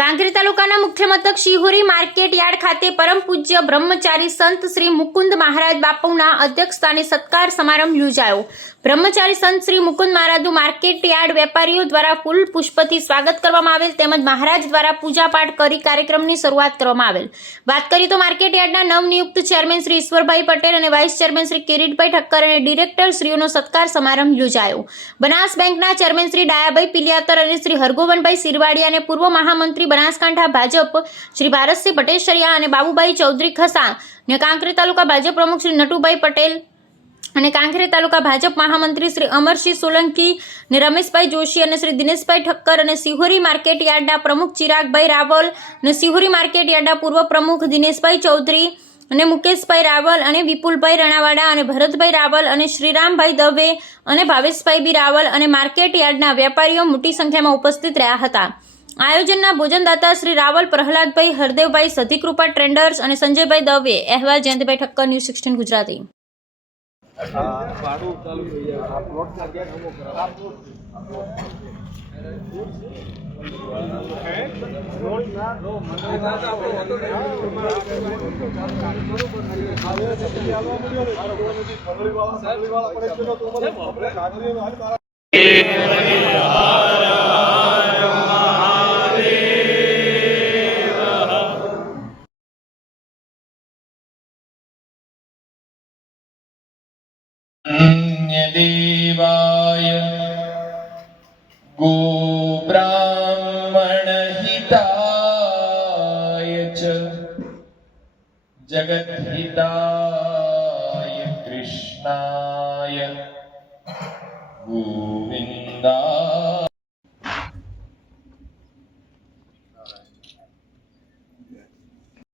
કાંકરી તાલુકાના મુખ્ય મથક શિહોરી માર્કેટ યાર્ડ ખાતે પરમ પૂજ્ય બ્રહ્મચારી સંત શ્રી મુકુંદ મહારાજ બાપુના અધ્યક્ષસ્થાને સત્કાર સમારંભ યોજાયો। બ્રહ્મચારી સંત શ્રી મુકુંદ મહારાજનું માર્કેટ યાર્ડ વેપારીઓ દ્વારા ફૂલ પુષ્પથી સ્વાગત કરવામાં આવેલ તેમજ મહારાજ દ્વારા પૂજાપાઠ કરી કાર્યક્રમની શરૂઆત કરવામાં આવેલ। વાત કરીએ તો માર્કેટ યાર્ડના નવનિયુક્ત ચેરમેન શ્રી ઈશ્વરભાઈ પટેલ અને વાઇસ ચેરમેન શ્રી કિરીટભાઈ ઠક્કર અને ડિરેક્ટર શ્રીઓનો સત્કાર સમારંભ યોજાયો। બનાસ બેંકના ચેરમેન શ્રી ડાયાભાઈ પિલિયાતર અને શ્રી હરગોવનભાઈ સિરવાડિયા અને પૂર્વ મહામંત્રી બનાસકાંઠા ભાજપ શ્રી ભારતસિંહ પટેશરિયા અને બાબુભાઈ ચૌધરી ખસા અને કાંકરી તાલુકા ભાજપ પ્રમુખ શ્રી નટુભાઈ પટેલ અને કાંકરી તાલુકા ભાજપ મહામંત્રી શ્રી અમરસિંહ સોલંકી અને રમેશભાઈ જોશી અને શ્રી દિનેશભાઈ ઠક્કર અને સિહોરી માર્કેટ યાર્ડના પ્રમુખ ચિરાગભાઈ રાવલ અને સિહોરી માર્કેટ યાર્ડના પૂર્વ પ્રમુખ દિનેશભાઈ ચૌધરી અને મુકેશભાઈ રાવલ અને વિપુલભાઈ રણાવાડા અને ભરતભાઈ રાવલ અને શ્રીરામભાઈ દવે અને ભાવેશભાઈ બી રાવલ અને માર્કેટ યાર્ડના વેપારીઓ મોટી સંખ્યામાં ઉપસ્થિત રહ્યા હતા। આયોજનના ભોજનદાતા શ્રી રાવલ પ્રહલાદભાઈ હરદેવભાઈ સધીકૃપા ટ્રેન્ડર્સ અને સંજયભાઈ દવે। અહેવાલ જયંતભાઈ ઠક્કર, ન્યૂઝ 16 ગુજરાતી। देवाय गो ब्राह्मण हिताय च जगत हिताय कृष्णाय गोविंदाय